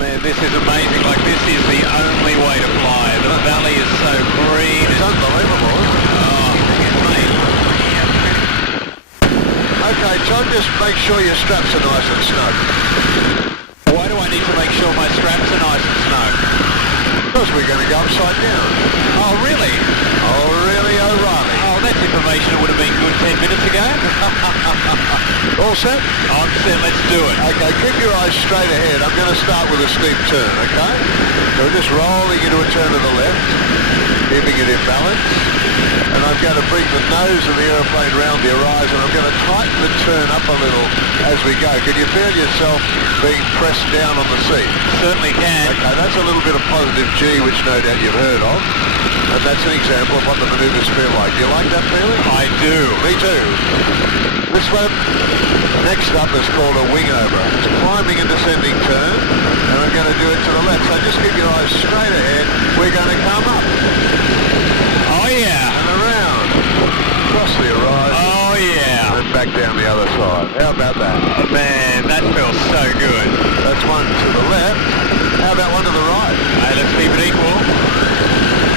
Man, this is amazing. Like, this is the only way to fly. The valley is so green. It's unbelievable, isn't it? Oh, mate. Okay, Todd, just make sure your straps are nice and snug. Why do I need to make sure my straps are nice and snug? Because we're going to go upside down. Oh, really? Oh, really, O'Reilly? Oh, that's information that would have been good 10 minutes ago. All set? I'm set, let's do it. Okay, keep your eyes straight ahead. I'm going to start with a steep turn, okay? So we're just rolling into a turn to the left, keeping it in balance. And I'm going to bring the nose of the aeroplane round the horizon. I'm going to tighten the turn up a little as we go. Can you feel yourself being pressed down on the seat? Certainly can. Okay, that's a little bit of positive G, which no doubt you've heard of. And that's an example of what the manoeuvres feel like. Do you like that feeling? I do. Me too. This one, next up, is called a wing over. It's climbing and descending turn, and we're going to do it to the left. So just keep your eyes straight ahead. We're going to come up. Oh, yeah. And around. Across the horizon. Oh, yeah. And back down the other side. How about that? Oh, man, that feels so good. That's one to the left. How about one to the right? Hey, let's keep it equal.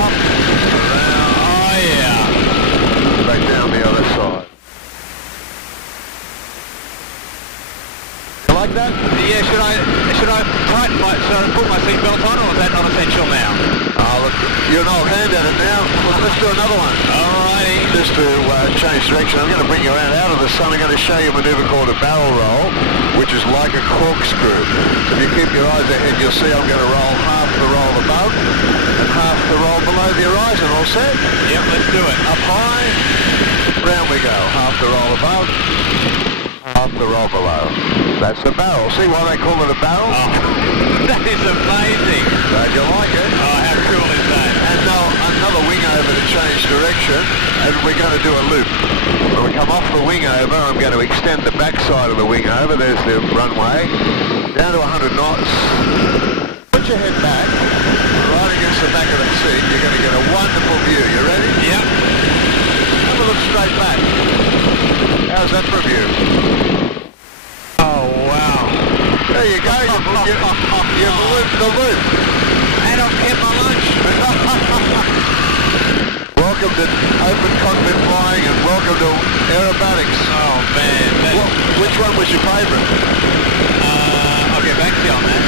Up. Around. Oh, yeah. Back down the other side. You like that? Yeah, should I put my seatbelt on, or is that not essential now? Oh, look, you're an old hand at it now. Well, let's do another one. Alrighty. Just to change direction, I'm going to bring you around out of the sun. I'm going to show you a manoeuvre called a barrel roll, which is like a corkscrew. If you keep your eyes ahead, you'll see I'm going to roll half the roll above and half the roll below the horizon. All set? Yep, let's do it. Up high, round we go. Half the roll above, half the roll below. That's a barrel. See why they call it a barrel? Oh, that is amazing. Glad you like it. Oh, how cool is that? And now another wing over to change direction, and we're going to do a loop. When we come off the wing over, I'm going to extend the back side of the wing over. There's the runway. Down to 100 knots. Put your head back, right against the back of the seat. You're going to get a wonderful view. You ready? Yep. Have a look straight back. How's that for a view? Oh, wow. There you go. You've looped the loop. And I've kept my lunch. Welcome to open cockpit flying, and welcome to aerobatics. Oh, man. Which one was your favourite? I'll get back to you on that.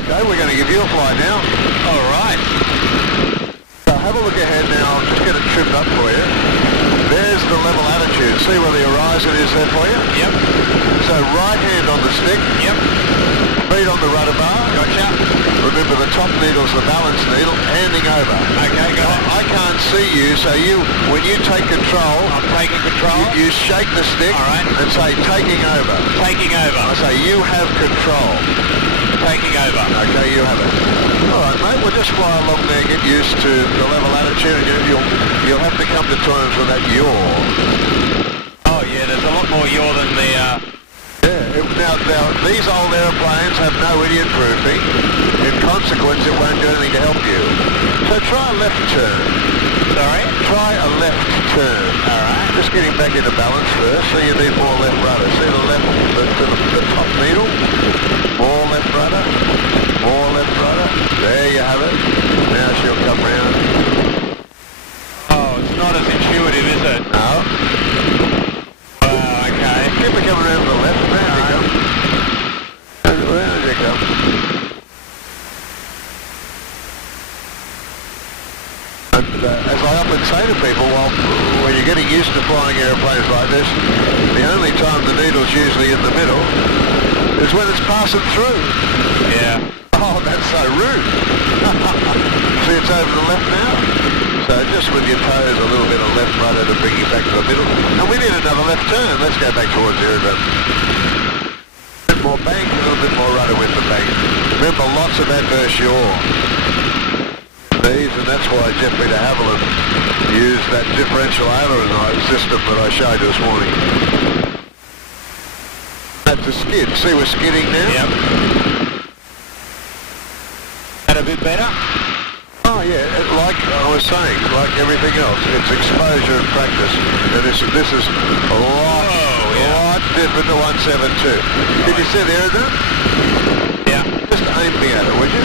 Okay, we're going to give you a fly now. All right. So have a look ahead now. I'll just get it trimmed up for you. There's the level attitude. See where the horizon is there for you? Yep. So right hand on the stick. Yep. Feet on the rudder bar. Gotcha. Remember the top needle's the balance needle. Handing over. Okay, got it. I can't see you, so when you take control, I'm taking control. you shake the stick. All right. And say taking over. Taking over. I say you have control. Taking over. Okay, you have it. All right, mate, we'll just fly along there, get used to the level attitude, and you'll have to come to terms with that yaw. Oh, yeah, there's a lot more yaw than the... Now, these old airplanes have no idiot proofing. In consequence, it won't do anything to help you. So try a left turn. Sorry? Try a left turn. All right. Just getting back into balance first, so you need more left rudder. See the left, the top needle? More left rudder. More left rudder. There you have it. Now she'll come round. Oh, it's not as intuitive, is it? No. Oh, okay. Keep it coming around to the left. There you go. There you go. And as I often say to people, when you're getting used to flying airplanes like this, the only time the needle's usually in the middle is when it's passing through. Yeah. Oh, that's so rude. See, it's over the left now. So just with your toes, a little bit of left rudder to bring you back to the middle. And we need another left turn. Let's go back towards the aerodrome. A bit more bank, a little bit more rudder with the bank. Remember, lots of adverse yaw. And that's why Jeffrey de Havilland used that differential aileron system that I showed you this morning. That's a skid. See, we're skidding now? Yep. That a bit better? Oh yeah, like I was saying, like everything else, it's exposure and practice. And this is a lot different to 172. Did you see the aerodrome? Yeah. Just aim me at it, would you?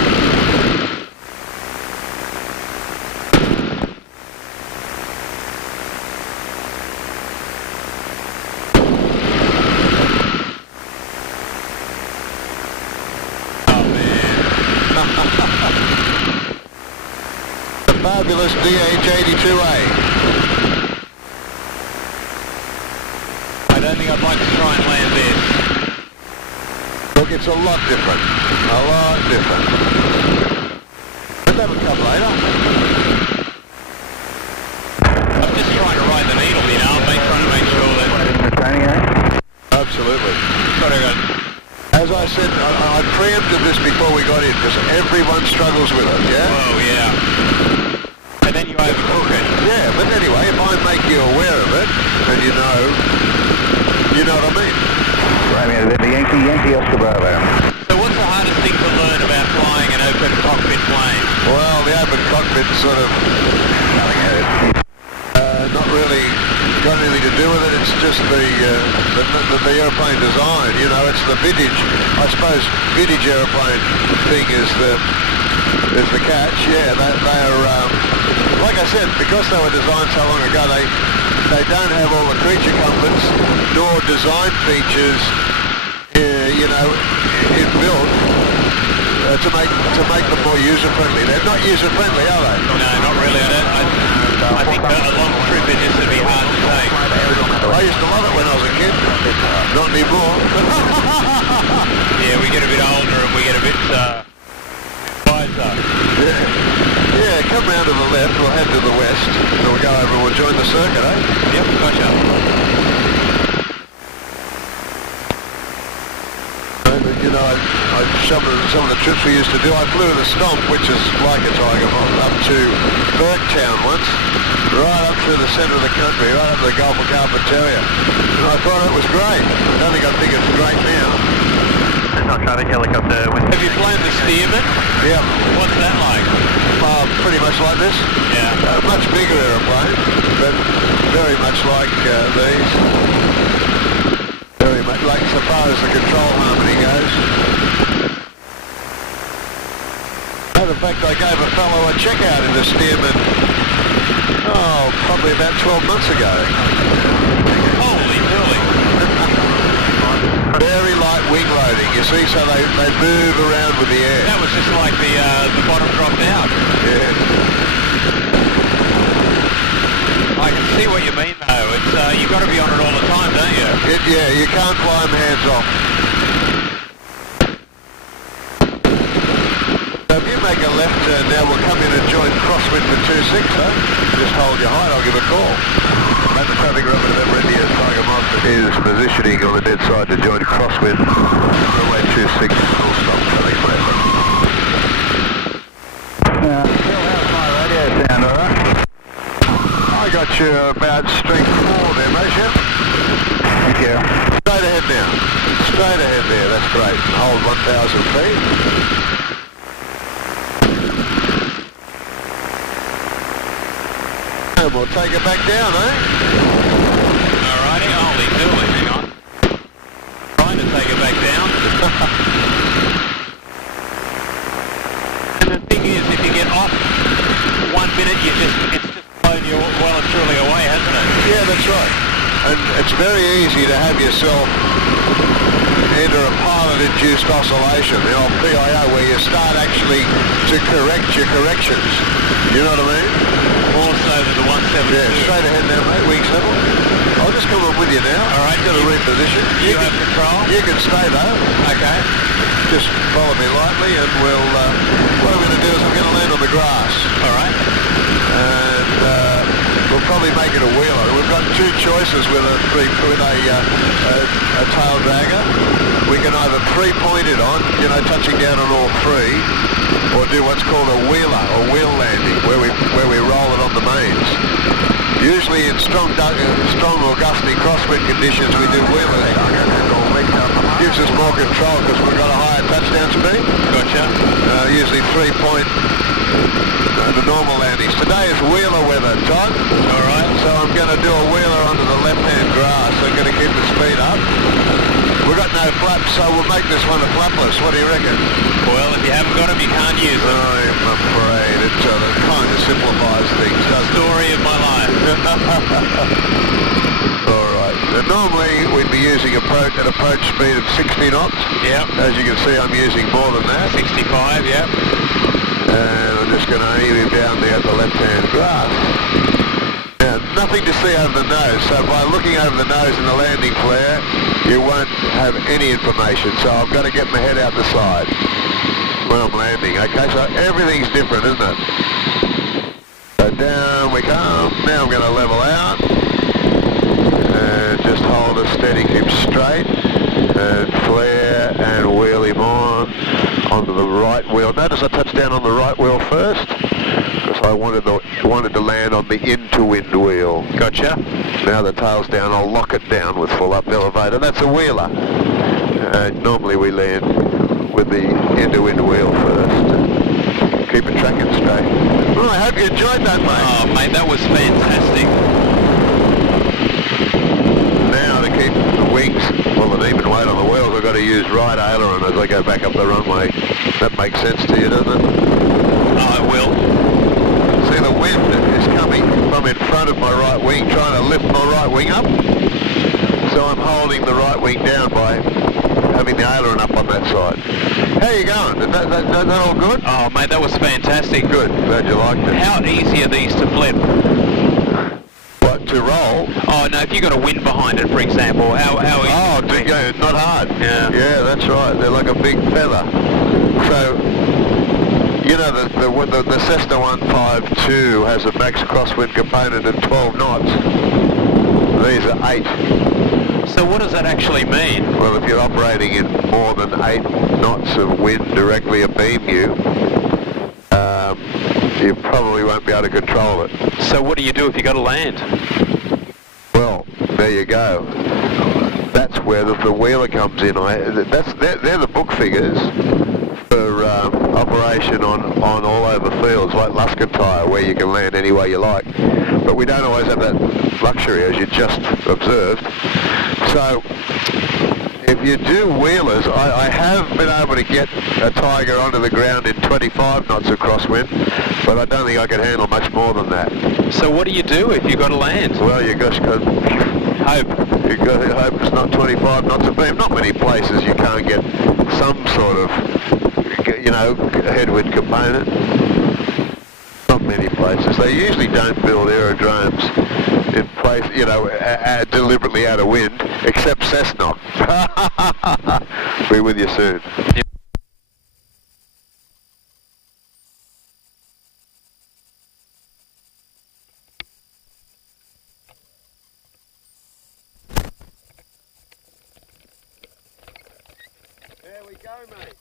Fabulous DH-82A. I don't think I'd like to try and land this. Look, it's a lot different. A lot different. But that will come later. I'm just trying to ride the needle, you know, trying to make sure that... Absolutely. Sorry, I got... As I said, I preempted this before we got in, because everyone struggles with it, yeah? Oh, yeah. And then you overcook it. Yeah, but anyway, if I make you aware of it, and you know what I mean? Right, the Yankee Oscar Bravo. So what's the hardest thing to learn about flying an open cockpit plane? Well, the open cockpit sort of not really got anything to do with it. It's just the airplane design. You know, it's the vintage. I suppose vintage airplane thing is the catch. Yeah, they're like I said, because they were designed so long ago, they don't have all the creature comforts nor design features, you know, inbuilt to make them more user friendly. They're not user friendly, are they? No, not really. I think a long trip it just would be hard to take. I used to love it when I was a kid. Not anymore. Yeah, we get a bit older and we get a bit wiser. Yeah, come round to the left, we'll head to the west, and we'll go over and we'll join the circuit, eh? Yep, gotcha. You know, some of the trips we used to do, I flew in the Stomp, which is like a Tiger Moth, up to Burketown once, right up through the centre of the country, right up to the Gulf of Carpentaria. And I thought it was great. I don't think I think it's great now. Narcotic helicopter with... Have you flown the Stearman? Yeah. What's that like? Pretty much like this. Yeah. Much bigger aeroplane, but very much like these. Very much like so far as the control harmony goes. Matter of fact, I gave a fellow a checkout in the Stearman, probably about 12 months ago. Holy moly. Very light wing loading, you see, so they move around with the air. That was just like the bottom dropped out. Yeah. I can see what you mean though. It's you've got to be on it all the time, don't you? Yeah, you can't fly them hands off. So if you make a left turn now, we'll come in and join crosswind for 26, huh? Just hold your height, I'll give a call. Mate, the traffic representative of India Tiger Moth is positioning on the dead side to join crosswind. Runway 26, full stop, traffic left. Still how's my radio sound, alright? I got you about strength 4 there, mate, yeah? Thank you. Straight ahead now. Straight ahead there, that's great. Hold 1,000 feet. And we'll take it back down, eh? Alrighty, holy dooly, hang on. Trying to take it back down. And the thing is, if you get off 1 minute, it's just blown you well and truly away, hasn't it? Yeah, that's right. And it's very easy to have yourself enter a pilot-induced oscillation, the old PIO, where you start actually to correct your corrections. You know what I mean? More so than the 172. Yeah, straight ahead now, mate, wings level. I'll just come up with you now. All right. Got to reposition. You have control? You can stay though. Okay. Just follow me lightly and we'll, what I'm going to do is I'm going to land on the grass. All right. And we'll probably make it a wheeler. We've got two choices with a tail dragger. We can either three-point it on, you know, touching down on all three, or do what's called a wheeler or wheel landing, where we roll it on the mains. Usually in strong or gusty crosswind conditions we do wheelers. gives us more control because we've got a higher touchdown speed. Gotcha. Usually 3 point, the normal landings. Today is wheeler weather, Todd. All right. So I'm going to do a wheeler onto the left-hand grass. I'm going to keep the speed up. We've got no flaps, so we'll make this one a flapless. What do you reckon? Well, if you haven't got them, you can't use them. I'm afraid it kind of simplifies things, doesn't it? Story of my life. All right. Now, normally we'd be using an approach speed of 60 knots. Yep. As you can see, I'm using more than that. 65, yep. And I'm just going to aim him down there at the left-hand grass. Now, nothing to see over the nose, so by looking over the nose in the landing flare, you won't have any information. So I've got to get my head out the side when I'm landing. Okay, so everything's different, isn't it? So down we come. Now I'm going to level out. And just hold a steady hip straight. And flare and wheel him on onto the right wheel. Notice I touched down on the right wheel first. Because I wanted to land on the into-wind wheel. Gotcha. Now the tail's down, I'll lock it down with full up elevator. That's a wheeler. Normally we land with the into-wind wheel first. Keep it tracking straight. Well, I hope you enjoyed that, mate. Oh, mate, that was fantastic. Now to keep the wings, well, an even weight on the wheels, I've got to use right aileron as I go back up the runway. That makes sense to you, doesn't it? Oh, it will. See, the wind is coming from in front of my right wing, trying to lift my right wing up. So I'm holding the right wing down by having the aileron up on that side. How you going? Is that all good? Oh, mate, that was fantastic. Good. Glad you liked it. How easy are these to flip? What, to roll? Oh, no, if you got a wind behind it, for example, how easy? Oh, to go, not hard. Yeah. Yeah, that's right. They're like a big feather. So, you know, the Cessna 152 has a max crosswind component of 12 knots. These are 8. So what does that actually mean? Well, if you're operating in more than 8 knots of wind directly abeam you, you probably won't be able to control it. So what do you do if you got to land? Well, there you go. That's where the wheeler comes in. They're the book figures for operation on all over fields like Luscantire, where you can land any way you like. But we don't always have that luxury, as you just observed. So if you do wheelers, I have been able to get a Tiger onto the ground in 25 knots of crosswind, but I don't think I can handle much more than that. So what do you do if you got to land? Well, you just got Hope. you got to hope it's not 25 knots of beam. Not many places you can't get some sort of, you know, headwind component. Not many places. They usually don't build aerodromes in place, you know, deliberately out of wind, except Cessna. Be with you soon. Yep. There we go, mate.